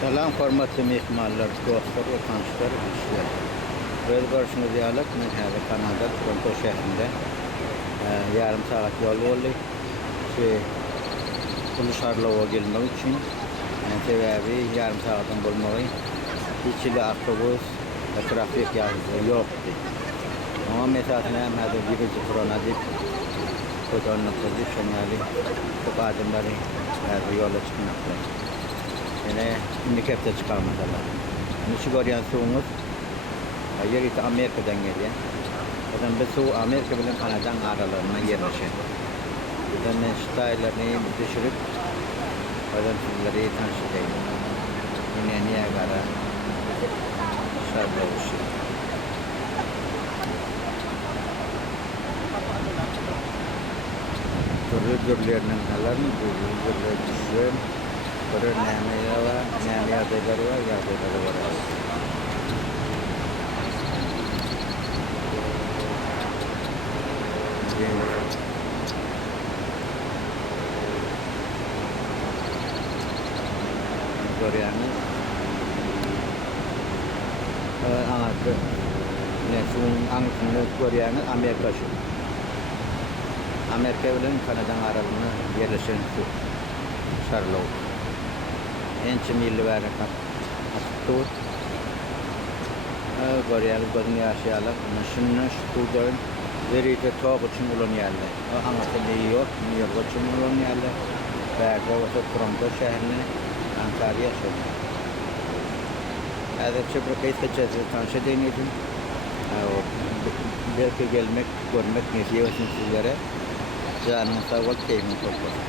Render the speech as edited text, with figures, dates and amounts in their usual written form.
Selam hormatly mehmanlar, dostlar ve tanışlar, kişiler. Öz görüşünüzü alıp, men hazır Kanada, Toronto şehrinde yarım saat yol oldu. Kılıçarlığa gelmek için sebebi yarım saatin bulmayı. İçili otobüs ve trafik yoktu. Ama mesafine hem hazır birinci korona deyip, kodanlıkta deyip, şunları, bu adımları yola çıkmaklar. Yani indikepte çıkarmadılar. Yani şu görüyen suğumuz yeri de Amerika'dan geliyor. Zaten biz su Amerika bilen Kanada'nın aralarına yerleşen. Buradan staylarını düşürüp oradan sizleri tanıştırayım. Yine Niagara Şarkıvuşı. Türlü-türlülerinin halarını türlü-türlü düşüyor. Böyle nemeye var, neme yadayları var, yadayları var. Görüyorsunuz. Anlatı. Ne şunun anlatını görüyorsunuz Amerika şu. Amerika ile Kanada'nın arasında yerleşen su. Charlotte. En çimilli var hattı. Görüyorsunuz gözünü yaşayarak. Şunun şuturdan veride toğ için olan yerler. Anlatı New York için olan yerler. Belki o Toronto şehrine Antalya şehri. Eğer çevreye seçeceğiz, tanışa deneyelim. Belki gelmek, görmek nesiyorsunuz sizlere. Canınıza vakit keyfini toplayın.